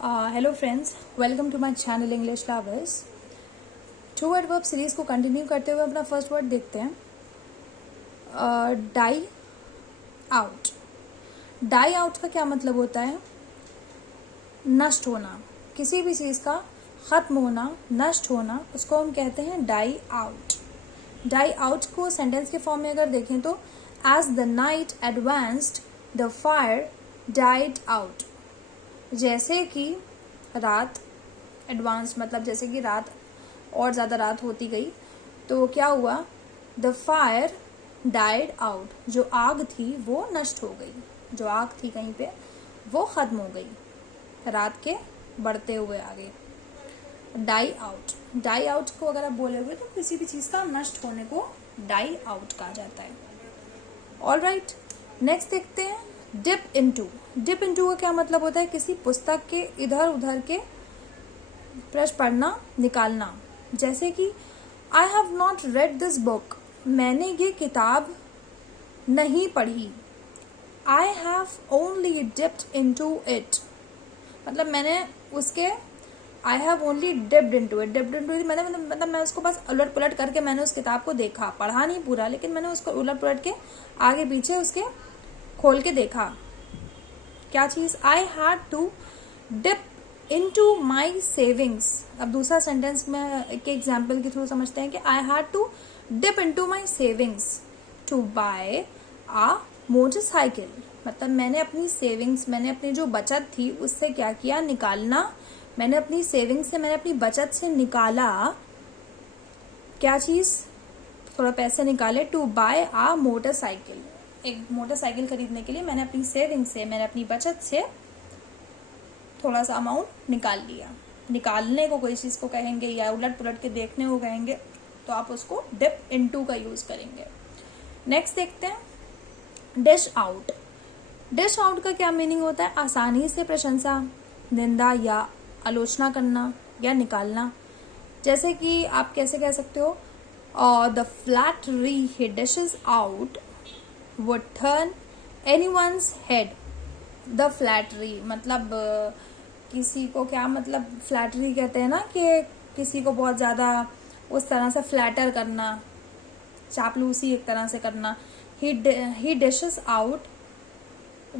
Hello friends, welcome to my channel English lovers. Two word verb series को continue करते हुए अपना first word देखते हैं, डाई आउट। डाई आउट का क्या मतलब होता है? नष्ट होना, किसी भी चीज़ का ख़त्म होना, नष्ट होना, उसको हम कहते हैं डाई आउट। डाई आउट को सेंटेंस के फॉर्म में अगर देखें तो as the night advanced the fire died out. जैसे कि रात एडवांस मतलब जैसे कि रात और ज़्यादा रात होती गई तो क्या हुआ? द फायर डाइड आउट, जो आग थी वो नष्ट हो गई, जो आग थी कहीं पे वो ख़त्म हो गई रात के बढ़ते हुए आगे। डाई आउट, डाई आउट को अगर आप बोलोगे तो किसी भी चीज़ का नष्ट होने को डाई आउट कहा जाता है। ऑल राइट, नेक्स्ट देखते हैं डिप इनटू। डिप इनटू का क्या मतलब होता है? किसी पुस्तक के इधर उधर के पृष्ठ पढ़ना, निकालना। जैसे कि I have not read this book, मैंने ये किताब नहीं पढ़ी। I have only dipped into it, मतलब मैंने उसके I have only dipped into it. Dipped into it मतलब मैं उसको बस उलट पुलट करके मैंने उस किताब को देखा, पढ़ा नहीं पूरा, लेकिन मैंने उसको उलट पुलट के आगे पीछे उसके खोल के देखा। क्या चीज? I had to dip into my savings. अब दूसरा सेंटेंस में एक एग्जाम्पल के थ्रू समझते हैं कि I had to dip into my savings to buy a motorcycle. मतलब मैंने अपनी सेविंग्स, मैंने अपनी जो बचत थी उससे क्या किया? निकालना। मैंने अपनी सेविंग्स से, मैंने अपनी बचत से निकाला क्या चीज? थोड़ा पैसे निकाले। टू बाय अ मोटरसाइकिल, एक मोटरसाइकिल खरीदने के लिए मैंने अपनी सेविंग से, मैंने अपनी बचत से थोड़ा सा अमाउंट निकाल लिया। निकालने को कोई चीज को कहेंगे या उलट पुलट के देखने को कहेंगे तो आप उसको डिप इनटू का यूज करेंगे। नेक्स्ट देखते हैं डिश आउट। डिश आउट का क्या मीनिंग होता है? आसानी से प्रशंसा, निंदा या आलोचना करना या निकालना। जैसे कि आप कैसे कह सकते हो, the flattery he dishes out would turn anyone's head। The flattery मतलब किसी को क्या मतलब फ्लैटरी कहते हैं ना कि किसी को बहुत ज़्यादा उस तरह से फ्लैटर करना, चापलूसी एक तरह से करना। He dishes out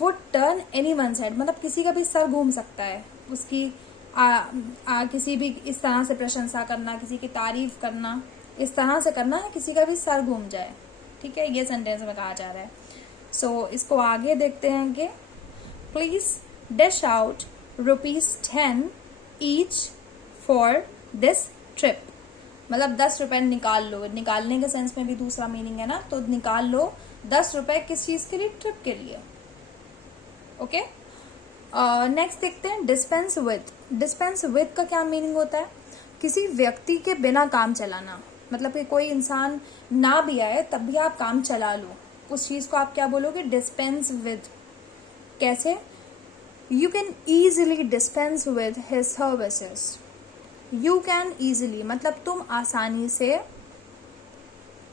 would turn anyone's head, मतलब किसी का भी सर घूम सकता है उसकी किसी भी इस तरह से प्रशंसा करना, किसी की तारीफ करना, इस तरह से करना है किसी का भी सर घूम जाए। ठीक है, ये सेंटेंस में कहा जा रहा है। सो इसको आगे देखते हैं कि please dish out ₹10 each for this trip. मतलब 10 रुपए निकाल लो। निकालने के सेंस में भी दूसरा मीनिंग है ना, तो निकाल लो 10 रुपए किस चीज के लिए? ट्रिप के लिए। ओके, नेक्स्ट देखते हैं डिस्पेंस विद। डिस्पेंस विद का क्या मीनिंग होता है? किसी व्यक्ति के बिना काम चलाना। मतलब कि कोई इंसान ना भी आए तब भी आप काम चला लो, उस चीज को आप क्या बोलोगे? Dispense with. कैसे? You can easily dispense with his services. You can easily मतलब तुम आसानी से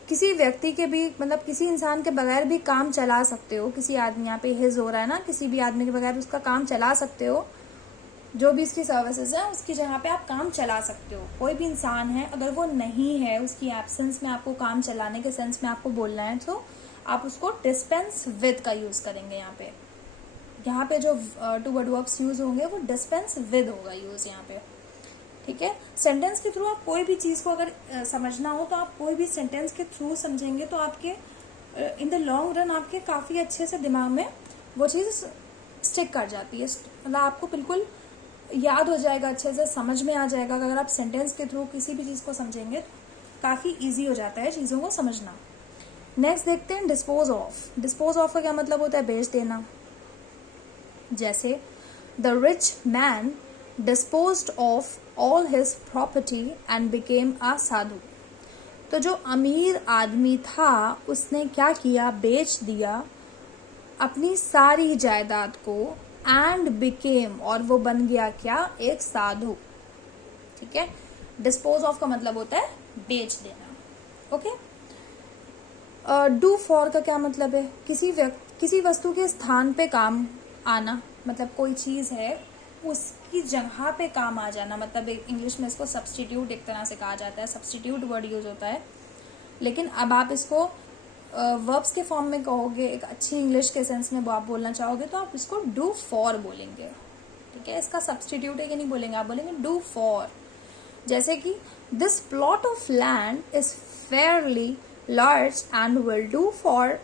किसी व्यक्ति के भी, मतलब किसी इंसान के बगैर भी काम चला सकते हो। किसी आदमी, यहाँ पे हिज हो रहा है ना, किसी भी आदमी के बगैर उसका काम चला सकते हो। जो भी इसकी सर्विसेज है उसकी जगह पे आप काम चला सकते हो। कोई भी इंसान है, अगर वो नहीं है, उसकी एब्सेंस में आपको काम चलाने के सेंस में आपको बोलना है तो आप उसको डिस्पेंस विद का यूज करेंगे। यहाँ पे जो टू वर्ड वर्ब्स यूज होंगे वो डिस्पेंस विद होगा यूज यहाँ पे। ठीक है, सेंटेंस के थ्रू आप कोई भी चीज को अगर समझना हो तो आप कोई भी सेंटेंस के थ्रू समझेंगे तो आपके इन द लॉन्ग रन आपके काफी अच्छे से दिमाग में वो चीज स्टिक कर जाती है। मतलब आपको बिल्कुल याद हो जाएगा, अच्छे से समझ में आ जाएगा। अगर आप सेंटेंस के थ्रू किसी भी चीज को समझेंगे काफी इजी हो जाता है चीजों को समझना। नेक्स्ट देखते हैं डिस्पोज ऑफ। डिस्पोज ऑफ का क्या मतलब होता है? बेच देना। जैसे the rich man disposed of all his property and became a sadhu. तो जो अमीर आदमी था उसने क्या किया? बेच दिया अपनी सारी जायदाद को, एंड बिकेम और वो बन गया क्या? एक साधु। ठीक है, डिस्पोज ऑफ का मतलब होता है बेच देना। ओके, डू फॉर का क्या मतलब है? किसी वस्तु के स्थान पे काम आना। मतलब कोई चीज है उसकी जगह पे काम आ जाना, मतलब इंग्लिश में इसको सब्स्टिट्यूट एक तरह से कहा जाता है, सब्स्टिट्यूट वर्ड यूज होता है। लेकिन अब आप इसको वर्ब्स के फॉर्म में कहोगे, एक अच्छी इंग्लिश के सेंस में वो आप बोलना चाहोगे तो आप इसको डू फॉर बोलेंगे, ठीक है। इसका सब्स्टिट्यूट है कि नहीं बोलेंगे, आप बोलेंगे डू फॉर। जैसे कि this plot of land is fairly large and will do for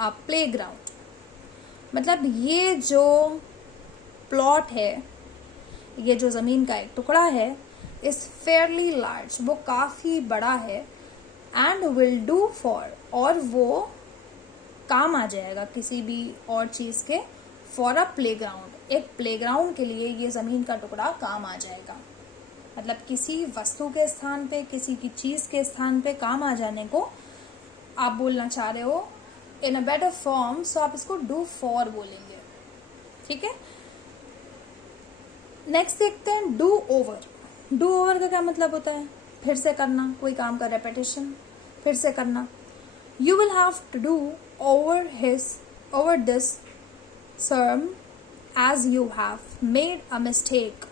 a playground. मतलब ये जो प्लॉट है, ये जो जमीन का एक टुकड़ा है, इज फेयरली लार्ज, वो काफी बड़ा है, एंड विल डू फॉर, और वो काम आ जाएगा किसी भी और चीज के, फॉर अ प्लेग्राउंड, एक प्लेग्राउंड के लिए ये जमीन का टुकड़ा काम आ जाएगा। मतलब किसी वस्तु के स्थान पे, किसी की चीज के स्थान पे काम आ जाने को आप बोलना चाह रहे हो इन अ बेटर फॉर्म, सो आप इसको डू फॉर बोलेंगे, ठीक है। नेक्स्ट देखते हैं डू ओवर। डू ओवर का क्या मतलब होता है? फिर से करना, कोई काम का रेपिटेशन, फिर से करना। You will have to do over this sum as you have made a mistake.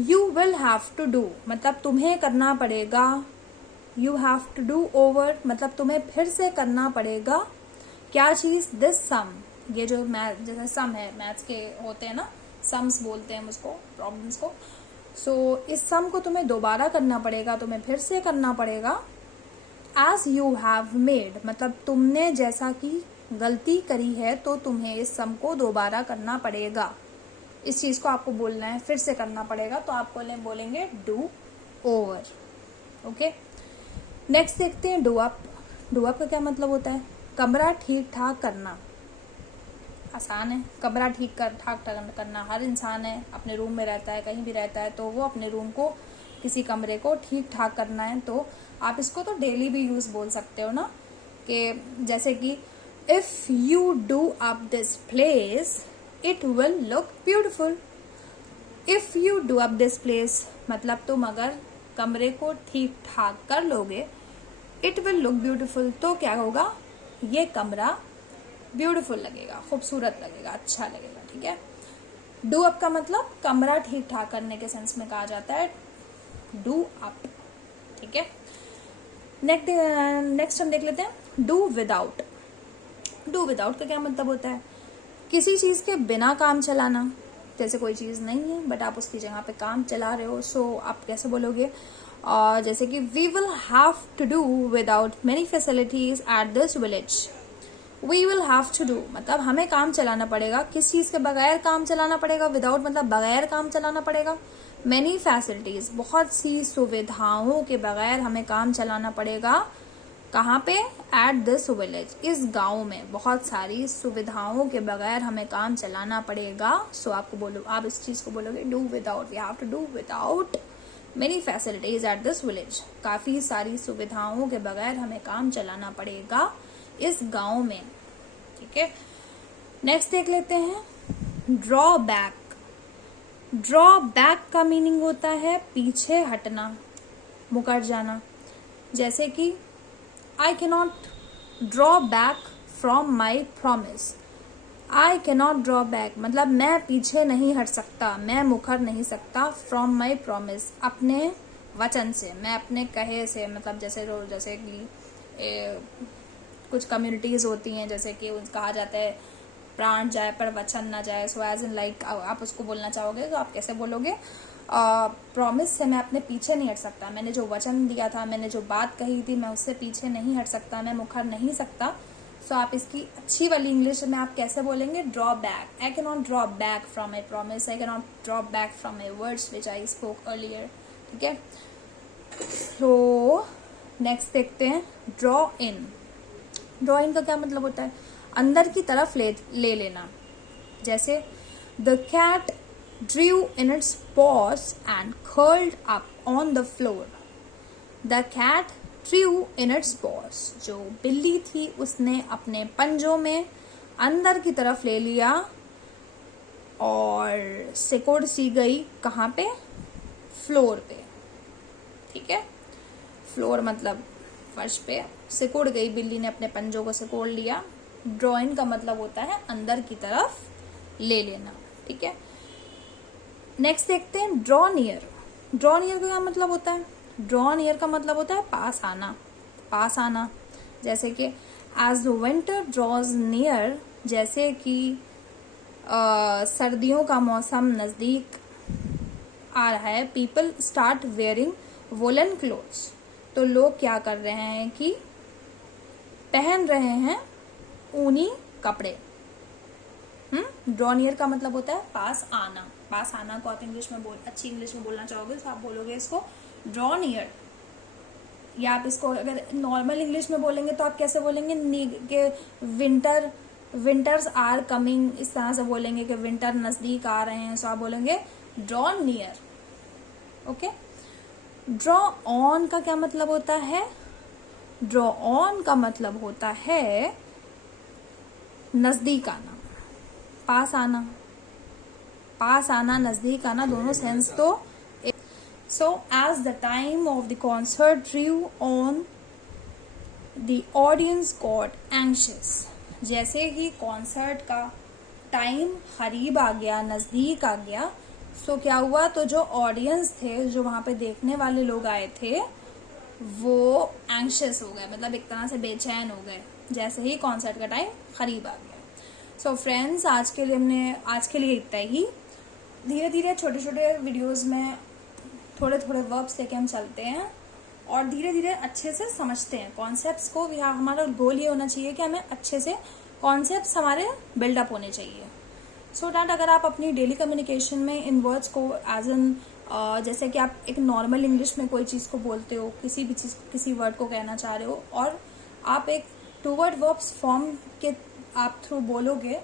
You will have to do मतलब तुम्हें करना पड़ेगा, you have to do over मतलब तुम्हें फिर से करना पड़ेगा क्या चीज? दिस सम, ये जो मैथ, जैसे सम है, मैथ्स के होते हैं ना, सम्स बोलते हैं उसको, प्रॉब्लम्स को। सो इस सम को तुम्हें दोबारा करना पड़ेगा, तुम्हें फिर से करना पड़ेगा। एज यू हैव मेड मतलब तुमने जैसा कि गलती करी है तो तुम्हें इस सम को दोबारा करना पड़ेगा। इस चीज को आपको बोलना है, फिर से करना पड़ेगा, तो आप बोलेंगे डू ओवर, ओके। नेक्स्ट देखते हैं डू अप। डू अप का क्या मतलब होता है? कमरा ठीक ठाक करना। आसान है, कमरा ठीक ठाक करना। हर इंसान है, अपने रूम में रहता है, कहीं भी रहता है, तो वो अपने रूम को, किसी कमरे को ठीक ठाक करना है। तो आप इसको तो डेली भी यूज बोल सकते हो ना, कि जैसे कि if you do up this place it will look beautiful. If you do up this place मतलब तुम अगर कमरे को ठीक ठाक कर लोगे, इट विल लुक ब्यूटिफुल तो क्या होगा? ये कमरा ब्यूटीफुल लगेगा, खूबसूरत लगेगा, अच्छा लगेगा, ठीक है। डू अप का मतलब कमरा ठीक ठाक करने के सेंस में कहा जाता है, डू अप, ठीक है। नेक्स्ट हम देख लेते हैं डू विदाउट। डू विदाउट का क्या मतलब होता है? किसी चीज के बिना काम चलाना। जैसे कोई चीज नहीं है बट आप उसकी जगह पे काम चला रहे हो, सो आप कैसे बोलोगे? जैसे कि we will have to do without many facilities at this village. We will have to do मतलब हमें काम चलाना पड़ेगा, किस चीज के बगैर काम चलाना पड़ेगा? विदाउट मतलब बगैर काम चलाना पड़ेगा। मेनी फैसिलिटीज बहुत सी सुविधाओं के बगैर हमें काम चलाना पड़ेगा। कहाँ पे? एट दिस विलेज, इस गांव में बहुत सारी सुविधाओं के बगैर हमें काम चलाना पड़ेगा। सो आपको बोलो, आप इस चीज को बोलोगे do without. We have to do without many facilities at this village, काफी सारी सुविधाओं के बगैर हमें काम चलाना पड़ेगा इस गांव में, ठीक है। नेक्स्ट देख लेते हैं ड्रॉ बैक। ड्रॉ बैक का मीनिंग होता है पीछे हटना, मुकर जाना। जैसे कि I cannot draw back from my promise. I cannot draw back मतलब मैं पीछे नहीं हट सकता, मैं मुकर नहीं सकता, फ्रॉम माई प्रॉमिस अपने वचन से, मैं अपने कहे से। मतलब जैसे कि कुछ कम्युनिटीज होती हैं, जैसे कि कहा जाता है प्राण जाए पर वचन ना जाए। सो एज इन लाइक आप उसको बोलना चाहोगे तो आप कैसे बोलोगे? प्रॉमिस से मैं अपने पीछे नहीं हट सकता, मैंने जो वचन दिया था, मैंने जो बात कही थी, मैं उससे पीछे नहीं हट सकता, मैं मुकर नहीं सकता। सो आप इसकी अच्छी वाली इंग्लिश में आप कैसे बोलेंगे? Draw back. I can not draw back from my promise, I can not draw back from my words which I spoke earlier, ठीक है। सो नेक्स्ट देखते हैं ड्रॉ इन। ड्रॉ इन का क्या मतलब होता है? अंदर की तरफ ले लेना। जैसे the cat drew in its paws and curled up on the floor. The cat drew in its paws, जो बिल्ली थी उसने अपने पंजों में अंदर की तरफ ले लिया और सिकुड़ सी गई। कहाँ पे? फ्लोर पे, ठीक है। फ्लोर मतलब फर्श पे सिकुड़ गई, बिल्ली ने अपने पंजों को सिकोड़ लिया। ड्रॉ इन का मतलब होता है अंदर की तरफ ले लेना, ठीक है। नेक्स्ट देखते हैं ड्रॉ नियर। ड्रॉ नियर का क्या मतलब होता है? ड्रॉ नियर का मतलब होता है पास आना, पास आना। जैसे कि as the winter draws near, जैसे कि सर्दियों का मौसम नज़दीक आ रहा है, people start wearing woollen clothes, तो लोग क्या कर रहे हैं कि पहन रहे हैं ऊनी कपड़े। ड्रॉ नियर का मतलब होता है पास आना। पास आना को आप इंग्लिश में अच्छी इंग्लिश में बोलना चाहोगे तो आप बोलोगे इसको ड्रॉ नियर। या आप इसको अगर नॉर्मल इंग्लिश में बोलेंगे तो आप कैसे बोलेंगे कि विंटर्स आर कमिंग, इस तरह से बोलेंगे कि विंटर नजदीक आ रहे हैं, सो आप बोलेंगे draw near. Okay. Draw on का क्या मतलब होता है? ड्रॉ ऑन का मतलब होता है नजदीक आना, पास आना। पास आना, नजदीक आना, दोनों सेंस तो। So as the time of the concert drew on the audience got anxious, जैसे ही कॉन्सर्ट का टाइम करीब आ गया, नजदीक आ गया, सो क्या हुआ, तो जो ऑडियंस थे, जो वहां पे देखने वाले लोग आए थे, वो एंग्शियस हो गए, मतलब एक तरह से बेचैन हो गए जैसे ही कॉन्सर्ट का टाइम करीब आ गया। सो फ्रेंड्स, आज के लिए इतना ही। धीरे धीरे छोटे छोटे वीडियोस में थोड़े थोड़े वर्ब्स लेके हम चलते हैं और धीरे धीरे अच्छे से समझते हैं कॉन्सेप्ट्स को। हमारा गोल ये होना चाहिए कि हमें अच्छे से कॉन्सेप्ट्स हमारे बिल्डअप होने चाहिए, सो डैट अगर आप अपनी डेली कम्युनिकेशन में इन वर्ड्स को एज एन जैसे कि आप एक नॉर्मल इंग्लिश में कोई चीज़ को बोलते हो, किसी भी चीज़ किसी वर्ड को कहना चाह रहे हो, और आप एक टू वर्ड वर्ब्स फॉर्म के आप थ्रू बोलोगे,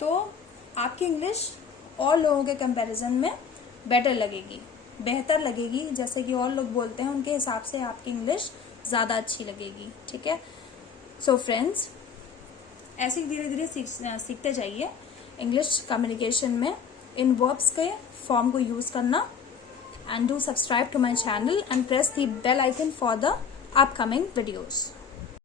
तो आपकी इंग्लिश और लोगों के कंपैरिजन में बेटर लगेगी, बेहतर लगेगी। जैसे कि और लोग बोलते हैं उनके हिसाब से आपकी इंग्लिश ज़्यादा अच्छी लगेगी। ठीक है। सो फ्रेंड्स, ऐसे ही धीरे धीरे सीखते जाइए इंग्लिश कम्युनिकेशन में इन वर्ब्स के फॉर्म को यूज़ करना। And do subscribe to my channel and press the bell icon for the upcoming videos.